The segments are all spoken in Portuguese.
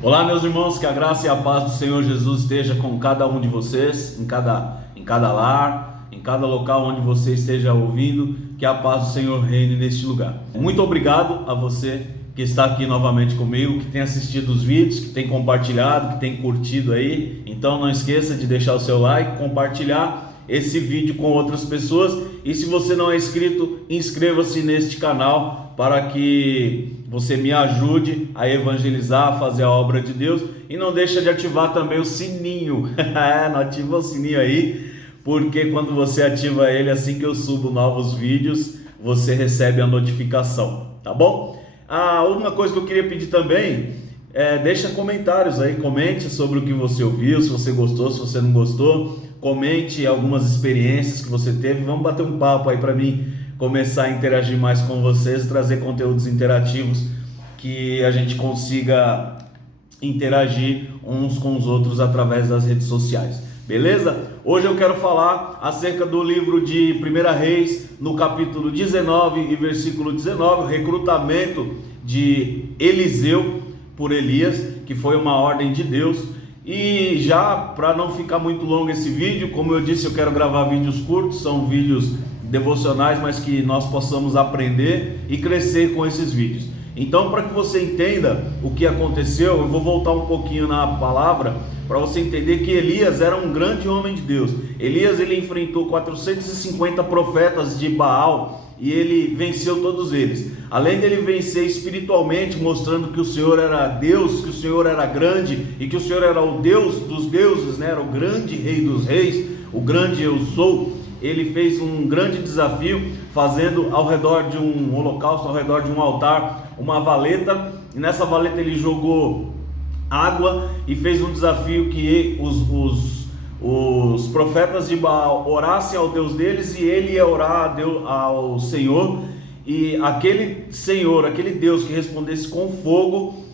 Olá, meus irmãos, que a graça e a paz do Senhor Jesus esteja com cada um de vocês, em cada lar, em cada local onde você esteja ouvindo, que a paz do Senhor reine neste lugar. Muito obrigado a você que está aqui novamente comigo, que tem assistido os vídeos, que tem compartilhado, que tem curtido aí. Então não esqueça de deixar o seu like, compartilhar esse vídeo com outras pessoas, e se você não é inscrito, inscreva-se neste canal para que você me ajude a evangelizar, a fazer a obra de Deus, e não deixa de ativar também o sininho. Não ativa o sininho aí, porque quando você ativa ele, assim que eu subo novos vídeos, você recebe a notificação, tá bom? Uma coisa que eu queria pedir também deixa comentários aí, comente sobre o que você ouviu, se você gostou, se você não gostou, comente algumas experiências que você teve. Vamos bater um papo aí para mim começar a interagir mais com vocês, trazer conteúdos interativos, que a gente consiga interagir uns com os outros através das redes sociais, beleza? Hoje eu quero falar acerca do livro de 1 Reis, no capítulo 19 e versículo 19, o recrutamento de Eliseu por Elias, que foi uma ordem de Deus. E já para não ficar muito longo esse vídeo, como eu disse, eu quero gravar vídeos curtos, são vídeos devocionais, mas que nós possamos aprender e crescer com esses vídeos. Então, para que você entenda o que aconteceu, eu vou voltar um pouquinho na palavra para você entender que Elias era um grande homem de Deus. Elias, ele enfrentou 450 profetas de Baal e ele venceu todos eles. Além dele vencer espiritualmente, mostrando que o Senhor era Deus, que o Senhor era grande e que o Senhor era o Deus dos deuses, né? Era o grande Rei dos reis, o grande eu sou. Ele fez um grande desafio, fazendo ao redor de um holocausto, ao redor de um altar, uma valeta, e nessa valeta ele jogou água e fez um desafio que os profetas de Baal orassem ao Deus deles, e ele ia orar ao Senhor, e aquele Senhor, aquele Deus que respondesse com fogo,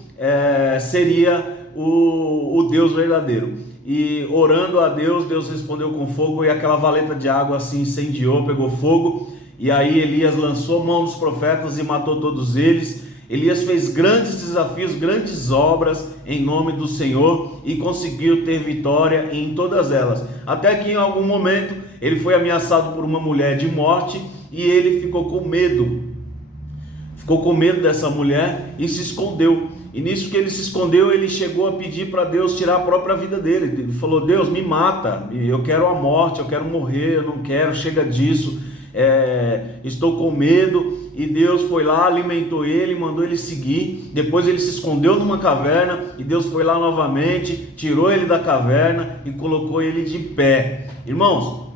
seria o Deus verdadeiro. E orando a Deus, Deus respondeu com fogo, e aquela valeta de água se incendiou, pegou fogo, e aí Elias lançou mão dos profetas e matou todos eles. Elias fez grandes desafios, grandes obras em nome do Senhor, e conseguiu ter vitória em todas elas, até que em algum momento ele foi ameaçado por uma mulher de morte, e ele ficou com medo dessa mulher e se escondeu. E nisso que ele se escondeu, ele chegou a pedir para Deus tirar a própria vida dele. Ele falou: Deus, me mata, eu quero a morte, eu quero morrer, eu não quero, chega disso, estou com medo. E Deus foi lá, alimentou ele, mandou ele seguir. Depois ele se escondeu numa caverna, e Deus foi lá novamente, tirou ele da caverna e colocou ele de pé. Irmãos,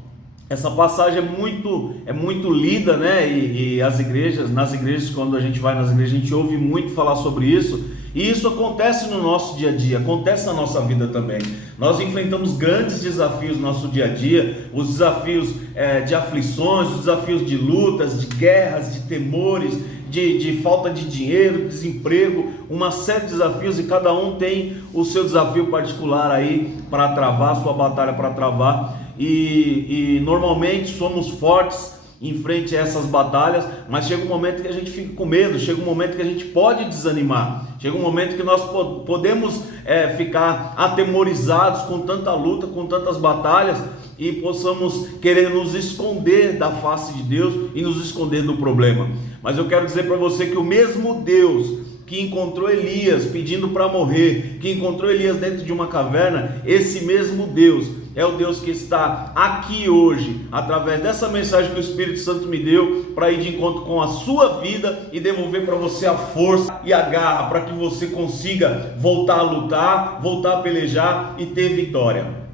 essa passagem é muito lida, né? E nas igrejas, quando a gente vai nas igrejas, a gente ouve muito falar sobre isso. E isso acontece no nosso dia a dia, acontece na nossa vida também. Nós enfrentamos grandes desafios no nosso dia a dia, os desafios de aflições, os desafios de lutas, de guerras, de temores, de falta de dinheiro, desemprego, uma série de desafios, e cada um tem o seu desafio particular aí para travar, sua batalha para travar. E normalmente somos fortes em frente a essas batalhas, mas chega um momento que a gente fica com medo, chega um momento que a gente pode desanimar, chega um momento que nós podemos ficar atemorizados com tanta luta, com tantas batalhas, e possamos querer nos esconder da face de Deus e nos esconder do problema. Mas eu quero dizer para você que o mesmo Deus que encontrou Elias pedindo para morrer, que encontrou Elias dentro de uma caverna, esse mesmo Deus é o Deus que está aqui hoje, através dessa mensagem que o Espírito Santo me deu, para ir de encontro com a sua vida e devolver para você a força e a garra, para que você consiga voltar a lutar, voltar a pelejar e ter vitória.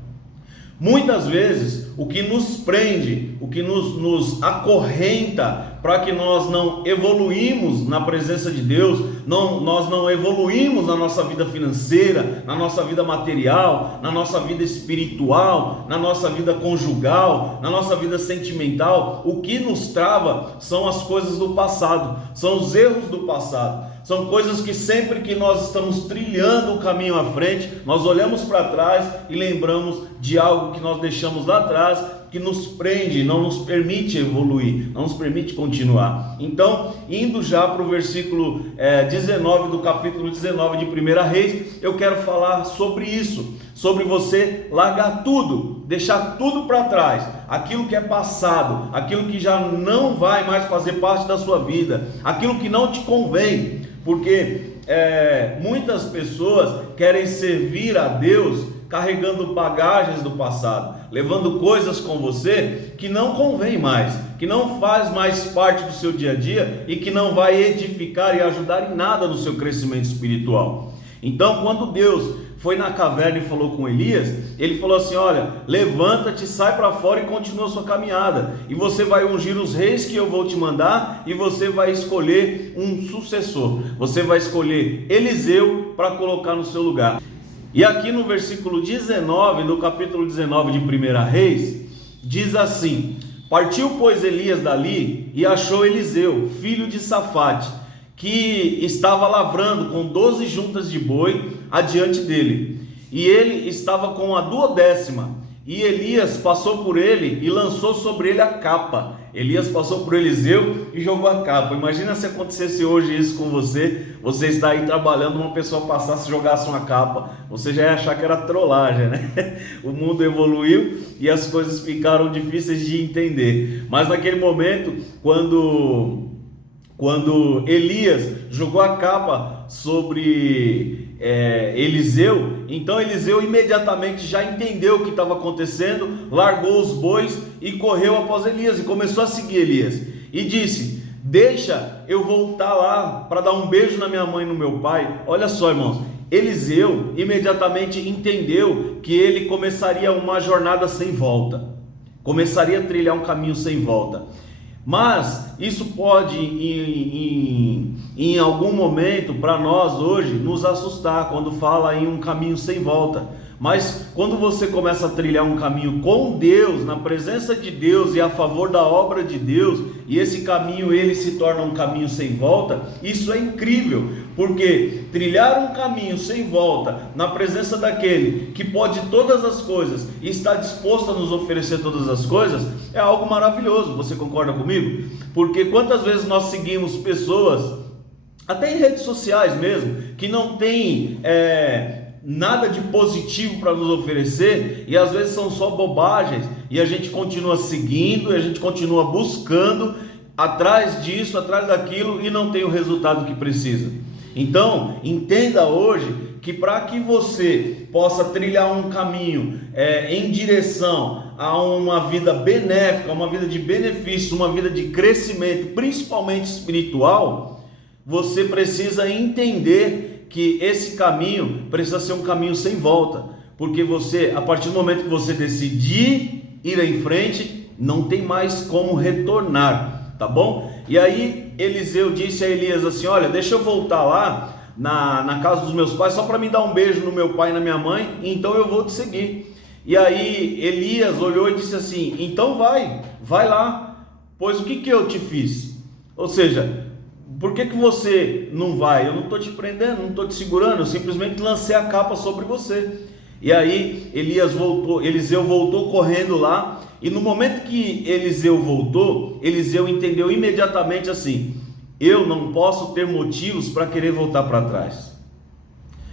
Muitas vezes o que nos prende, o que nos acorrenta para que nós não evoluímos na presença de Deus, nós não evoluímos na nossa vida financeira, na nossa vida material, na nossa vida espiritual, na nossa vida conjugal, na nossa vida sentimental, o que nos trava são as coisas do passado, são os erros do passado. São coisas que sempre que nós estamos trilhando o caminho à frente, nós olhamos para trás e lembramos de algo que nós deixamos lá atrás, que nos prende, não nos permite evoluir, não nos permite continuar. Então, indo já para o versículo 19 do capítulo 19 de 1 Reis, eu quero falar sobre isso, sobre você largar tudo, deixar tudo para trás, aquilo que é passado, aquilo que já não vai mais fazer parte da sua vida, aquilo que não te convém, porque muitas pessoas querem servir a Deus carregando bagagens do passado, levando coisas com você que não convém mais, que não faz mais parte do seu dia a dia e que não vai edificar e ajudar em nada no seu crescimento espiritual. Então, quando Deus foi na caverna e falou com Elias, ele falou assim: olha, levanta-te, sai para fora e continua a sua caminhada, e você vai ungir os reis que eu vou te mandar, e você vai escolher um sucessor, você vai escolher Eliseu para colocar no seu lugar. E aqui no versículo 19, do capítulo 19 de 1 Reis, diz assim: partiu, pois, Elias dali e achou Eliseu, filho de Safate, que estava lavrando com 12 juntas de boi adiante dele, e ele estava com a 12ª, e Elias passou por ele e lançou sobre ele a capa. Elias passou por Eliseu e jogou a capa. Imagina se acontecesse hoje isso com você. Você está aí trabalhando, uma pessoa passasse e jogasse uma capa, você já ia achar que era trollagem, né? O mundo evoluiu e as coisas ficaram difíceis de entender. Mas naquele momento, quando Elias jogou a capa sobre Eliseu, então Eliseu imediatamente já entendeu o que estava acontecendo, largou os bois e correu após Elias e começou a seguir Elias, e disse: deixa eu voltar lá para dar um beijo na minha mãe e no meu pai. Olha só, irmãos, Eliseu imediatamente entendeu que ele começaria uma jornada sem volta, começaria a trilhar um caminho sem volta. Mas isso pode em algum momento para nós hoje nos assustar quando fala em um caminho sem volta. Mas quando você começa a trilhar um caminho com Deus, na presença de Deus e a favor da obra de Deus, e esse caminho ele se torna um caminho sem volta, isso é incrível, porque trilhar um caminho sem volta na presença daquele que pode todas as coisas e está disposto a nos oferecer todas as coisas, é algo maravilhoso. Você concorda comigo? Porque quantas vezes nós seguimos pessoas, até em redes sociais mesmo, que não tem nada de positivo para nos oferecer, e às vezes são só bobagens, e a gente continua seguindo, e a gente continua buscando atrás disso, atrás daquilo, e não tem o resultado que precisa. Então entenda hoje que para que você possa trilhar um caminho em direção a uma vida benéfica, uma vida de benefício, uma vida de crescimento, principalmente espiritual, você precisa entender que esse caminho precisa ser um caminho sem volta, porque você, a partir do momento que você decidir ir em frente, não tem mais como retornar, tá bom? E aí Eliseu disse a Elias assim: olha, deixa eu voltar lá na casa dos meus pais, só para me dar um beijo no meu pai e na minha mãe, então eu vou te seguir. E aí Elias olhou e disse assim: então vai lá, pois o que eu te fiz? Ou seja, por que você não vai? Eu não estou te prendendo, não estou te segurando, eu simplesmente lancei a capa sobre você. E aí Eliseu voltou correndo lá, e no momento que Eliseu voltou, Eliseu entendeu imediatamente assim: eu não posso ter motivos para querer voltar para trás.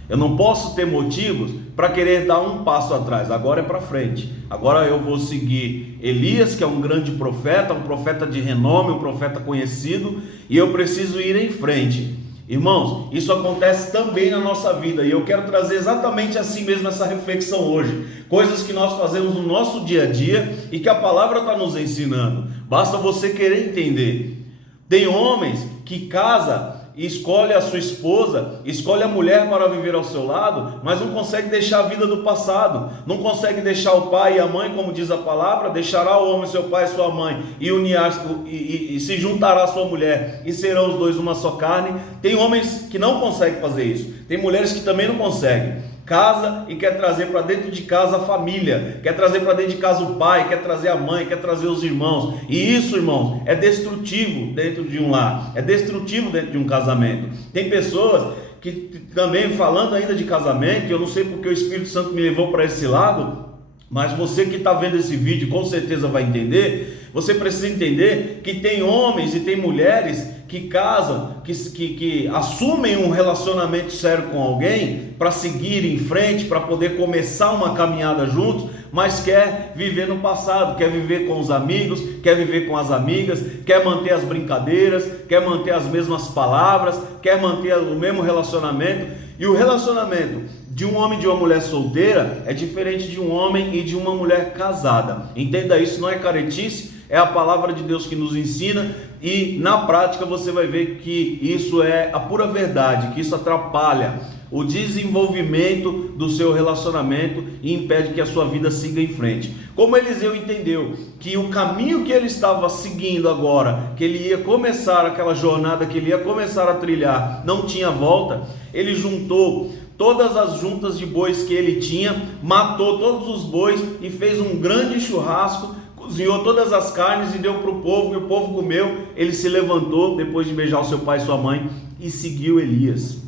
Eu não posso ter motivos para querer dar um passo atrás, agora é para frente. Agora eu vou seguir Elias, que é um grande profeta, um profeta de renome, um profeta conhecido, e eu preciso ir em frente. Irmãos, isso acontece também na nossa vida, e eu quero trazer exatamente assim mesmo essa reflexão hoje. Coisas que nós fazemos no nosso dia a dia e que a palavra está nos ensinando. Basta você querer entender. Tem homens que casam e escolhe a sua esposa, escolhe a mulher para viver ao seu lado, mas não consegue deixar a vida do passado, não consegue deixar o pai e a mãe, como diz a palavra: deixará o homem seu pai e sua mãe, e se juntará a sua mulher, e serão os dois uma só carne. Tem homens que não conseguem fazer isso, tem mulheres que também não conseguem. Casa e quer trazer para dentro de casa a família, quer trazer para dentro de casa o pai, quer trazer a mãe, quer trazer os irmãos, e isso, irmãos, é destrutivo dentro de um lar, é destrutivo dentro de um casamento. Tem pessoas que também, falando ainda de casamento, eu não sei porque o Espírito Santo me levou para esse lado, Mas você que está vendo esse vídeo com certeza vai entender. Você precisa entender que tem homens e tem mulheres que casam, que assumem um relacionamento sério com alguém para seguir em frente, para poder começar uma caminhada juntos, mas quer viver no passado, quer viver com os amigos, quer viver com as amigas, quer manter as brincadeiras, quer manter as mesmas palavras, quer manter o mesmo relacionamento. E o relacionamento de um homem e de uma mulher solteira é diferente de um homem e de uma mulher casada. Entenda isso, não é caretice, é a palavra de Deus que nos ensina, e na prática você vai ver que isso é a pura verdade, que isso atrapalha o desenvolvimento do seu relacionamento e impede que a sua vida siga em frente. Como Eliseu entendeu que o caminho que ele estava seguindo agora, que ele ia começar aquela jornada, que ele ia começar a trilhar, não tinha volta, ele juntou todas as juntas de bois que ele tinha, matou todos os bois e fez um grande churrasco, cozinhou todas as carnes e deu para o povo, e o povo comeu. Ele se levantou depois de beijar o seu pai e sua mãe e seguiu Elias.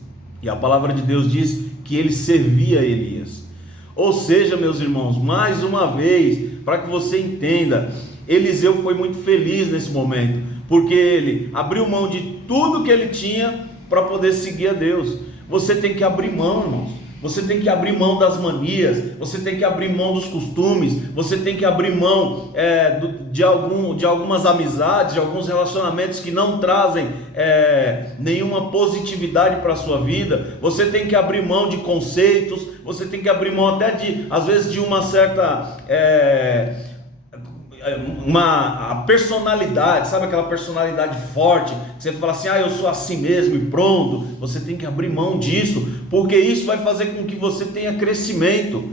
E a palavra de Deus diz que ele servia Elias. Ou seja, meus irmãos, mais uma vez, para que você entenda, Eliseu foi muito feliz nesse momento, porque ele abriu mão de tudo que ele tinha para poder seguir a Deus. Você tem que abrir mão, irmãos. Você tem que abrir mão das manias, você tem que abrir mão dos costumes, você tem que abrir mão de algumas amizades, de alguns relacionamentos que não trazem nenhuma positividade para a sua vida. Você tem que abrir mão de conceitos, você tem que abrir mão até às vezes de uma certa a personalidade, sabe aquela personalidade forte, que você fala assim, eu sou assim mesmo e pronto. Você tem que abrir mão disso, porque isso vai fazer com que você tenha crescimento.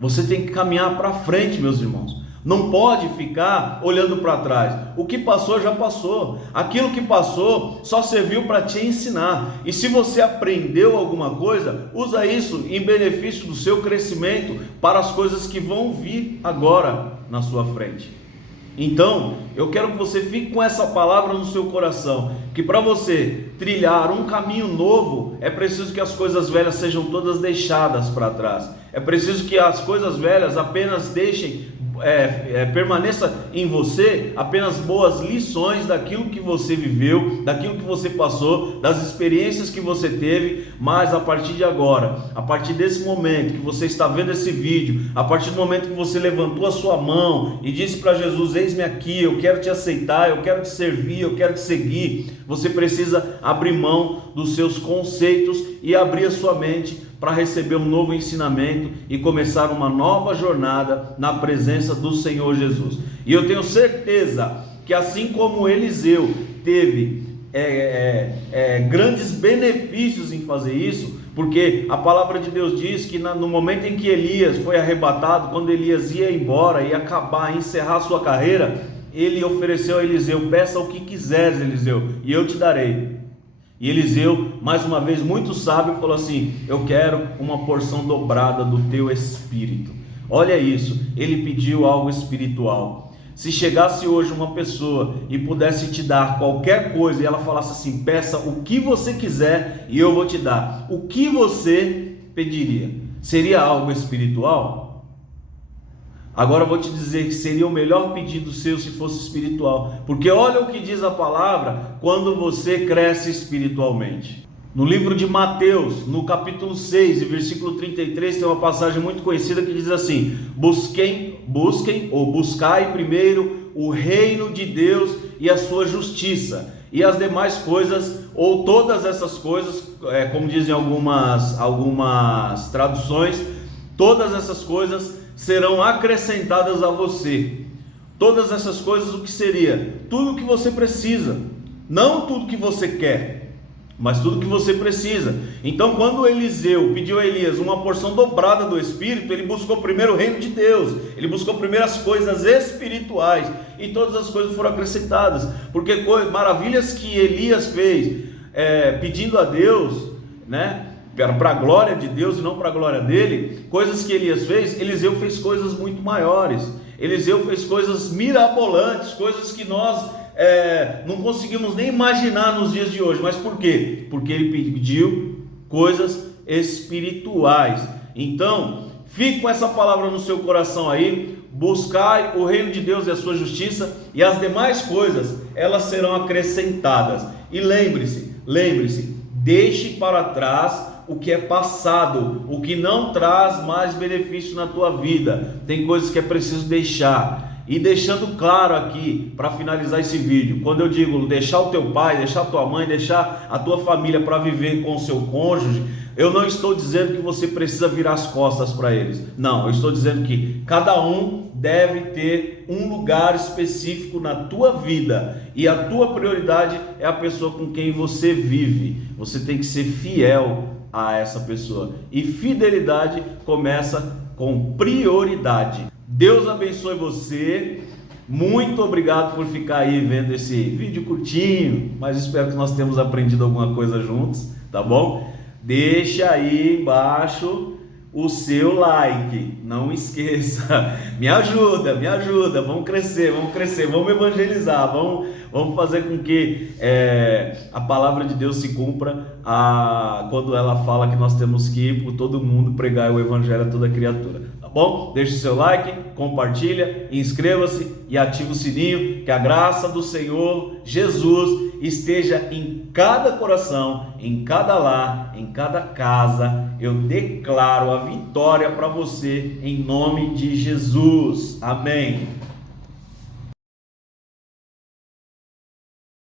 Você tem que caminhar para frente, meus irmãos. Não pode ficar olhando para trás. O que passou já passou. Aquilo que passou só serviu para te ensinar. E se você aprendeu alguma coisa, usa isso em benefício do seu crescimento para as coisas que vão vir agora na sua frente. Então, eu quero que você fique com essa palavra no seu coração, que para você trilhar um caminho novo, é preciso que as coisas velhas sejam todas deixadas para trás. É preciso que as coisas velhas apenas permaneça em você apenas boas lições daquilo que você viveu, daquilo que você passou, das experiências que você teve. Mas a partir de agora, a partir desse momento que você está vendo esse vídeo, a partir do momento que você levantou a sua mão e disse para Jesus, eis-me aqui, eu quero te aceitar, eu quero te servir, eu quero te seguir, você precisa abrir mão dos seus conceitos e abrir a sua mente para receber um novo ensinamento e começar uma nova jornada na presença do Senhor Jesus. E eu tenho certeza que assim como Eliseu teve grandes benefícios em fazer isso, porque a palavra de Deus diz que no momento em que Elias foi arrebatado, quando Elias ia embora, ia acabar, encerrar sua carreira, ele ofereceu a Eliseu, peça o que quiseres, Eliseu, e eu te darei. E Eliseu, mais uma vez muito sábio, falou assim, eu quero uma porção dobrada do teu espírito. Olha isso, ele pediu algo espiritual. Se chegasse hoje uma pessoa e pudesse te dar qualquer coisa, e ela falasse assim, peça o que você quiser e eu vou te dar, o que você pediria? Seria algo espiritual? Agora eu vou te dizer que seria o melhor pedido seu se fosse espiritual, porque olha o que diz a palavra quando você cresce espiritualmente. No livro de Mateus, no capítulo 6 e versículo 33, tem uma passagem muito conhecida que diz assim, busquem ou buscai primeiro o reino de Deus e a sua justiça, e as demais coisas, ou todas essas coisas, como dizem algumas traduções, todas essas coisas serão acrescentadas a você. Todas essas coisas, o que seria? Tudo o que você precisa, não tudo que você quer, mas tudo que você precisa. Então quando Eliseu pediu a Elias uma porção dobrada do Espírito, ele buscou primeiro o reino de Deus, ele buscou primeiro as coisas espirituais, e todas as coisas foram acrescentadas, porque maravilhas que Elias fez, pedindo a Deus, para a glória de Deus e não para a glória dele, coisas que Elias fez, Eliseu fez coisas muito maiores. Eliseu fez coisas mirabolantes, coisas que nós não conseguimos nem imaginar nos dias de hoje. Mas por quê? Porque ele pediu coisas espirituais. Então, Fique com essa palavra no seu coração aí. Buscai o reino de Deus e a sua justiça, e as demais coisas, elas serão acrescentadas. E lembre-se, deixe para trás o que é passado, o que não traz mais benefício na tua vida. Tem coisas que é preciso deixar. E deixando claro aqui, para finalizar esse vídeo, quando eu digo deixar o teu pai, deixar a tua mãe, deixar a tua família para viver com o seu cônjuge, eu não estou dizendo que você precisa virar as costas para eles. Não, eu estou dizendo que cada um deve ter um lugar específico na tua vida, e a tua prioridade é a pessoa com quem você vive. Você tem que ser fiel a essa pessoa, e fidelidade começa com prioridade. Deus abençoe você. Muito obrigado por ficar aí vendo esse vídeo curtinho, mas espero que nós tenhamos aprendido alguma coisa juntos, tá bom? Deixa aí embaixo o seu like, não esqueça, me ajuda, vamos crescer, vamos evangelizar, vamos fazer com que a palavra de Deus se cumpra quando ela fala que nós temos que ir por todo mundo pregar o evangelho a toda criatura, tá bom? Deixe o seu like, compartilha, inscreva-se e ative o sininho, que a graça do Senhor Jesus esteja em cada coração, em cada lar, em cada casa. Eu declaro a vitória para você em nome de Jesus. Amém.